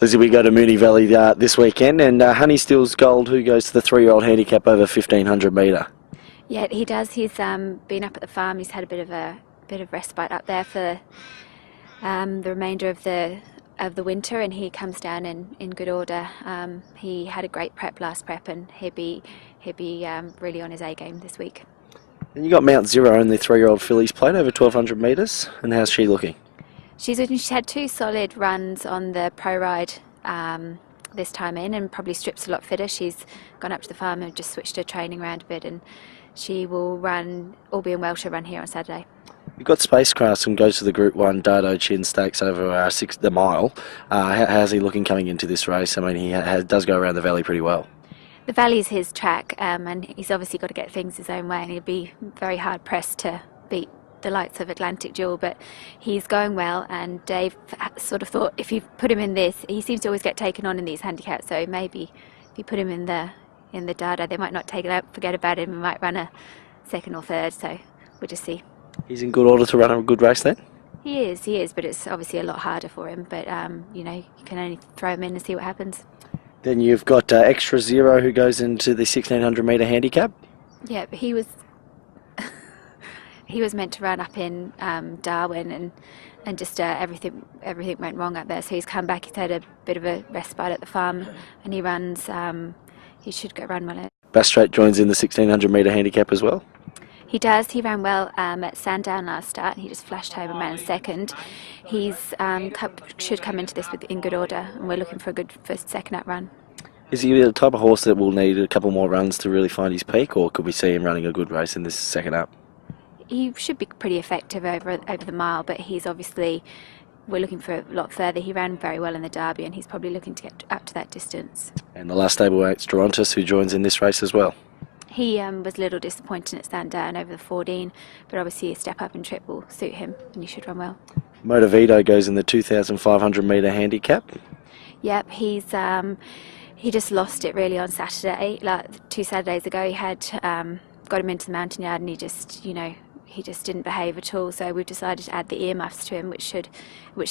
Lizzy, we go to Moonee Valley this weekend, and Honey Steele's Gold, who goes to the 3-year-old handicap over 1500 metre. Yeah, he does. He's been up at the farm. He's had a bit of respite up there for the remainder of the winter, and he comes down in good order. He had a great last prep, and he'll be really on his A game this week. And you got Mount Zero and the 3-year-old fillies played over 1200 metres, and how's she looking? She's had 2 solid runs on the pro ride this time in, and probably strips a lot fitter. She's gone up to the farm and just switched her training around a bit, and she will run, all being well, she'll run here on Saturday. You've got Spacecraft and goes to the Group 1 Dato Chin Stakes over the mile. How's he looking coming into this race? I mean, he does go around the valley pretty well. The valley's his track, and he's obviously got to get things his own way, and he'll be very hard pressed to beat the likes of Atlantic Jewel, but he's going well, and Dave sort of thought if you put him in this, he seems to always get taken on in these handicaps, so maybe if you put him in the Dada, they might not take it out, forget about him, he might run a second or third, so we'll just see. He's in good order to run a good race then? He is, but it's obviously a lot harder for him, but you know, you can only throw him in and see what happens. Then you've got Extra Zero, who goes into the 1600 metre handicap. Yeah, but he was he was meant to run up in Darwin, and just everything went wrong up there. So he's come back. He's had a bit of a respite at the farm, and he runs. He should go run well. Bass Strait joins in the 1600 metre handicap as well. He does. He ran well at Sandown last start. He just flashed home and ran second. He's should come into this in good order, and we're looking for a good first second up run. Is he the type of horse that will need a couple more runs to really find his peak, or could we see him running a good race in this second up? He should be pretty effective over the mile, but he's obviously, we're looking for a lot further. He ran very well in the Derby, and he's probably looking to get up to that distance. And the last stableweight's Torontus, who joins in this race as well. He was a little disappointed at Sandown over the 14, but obviously a step up and trip will suit him, and he should run well. Motivito goes in the 2500 metre handicap. Yep, he just lost it really on Saturday. Like 2 Saturdays ago, he had got him into the mountain yard, and he just didn't behave at all. So we've decided to add the earmuffs to him, which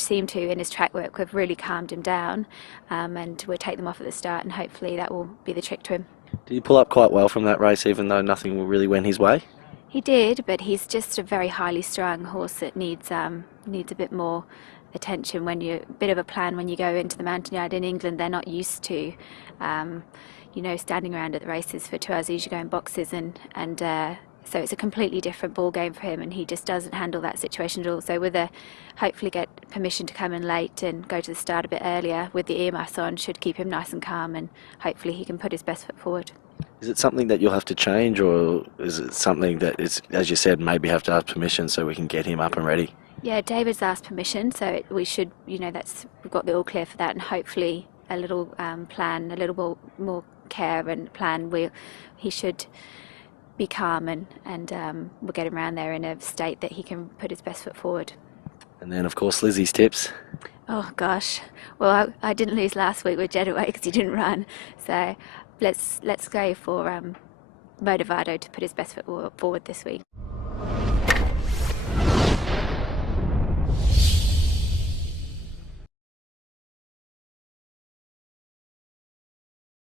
seem to, in his track work, have really calmed him down. And we'll take them off at the start, and hopefully that will be the trick to him. Did he pull up quite well from that race, even though nothing really went his way? He did, but he's just a very highly strung horse that needs a bit more attention when you bit of a plan when you go into the mountain yard. In England, they're not used to standing around at the races for 2 hours. They usually go in boxes, and so it's a completely different ball game for him, and he just doesn't handle that situation at all. So with hopefully get permission to come in late and go to the start a bit earlier with the earmuffs on should keep him nice and calm, and hopefully he can put his best foot forward. Is it something that you'll have to change, or is it something that is, as you said, maybe have to ask permission so we can get him up and ready? Yeah, David's asked permission, so we should, we've got the all clear for that, and hopefully a little plan, a little more care and plan. He should be calm, and we'll get him around there in a state that he can put his best foot forward. And then, of course, Lizzy's tips. Oh gosh, well I didn't lose last week with Jetaway because he didn't run, so let's go for Motivado to put his best foot forward this week.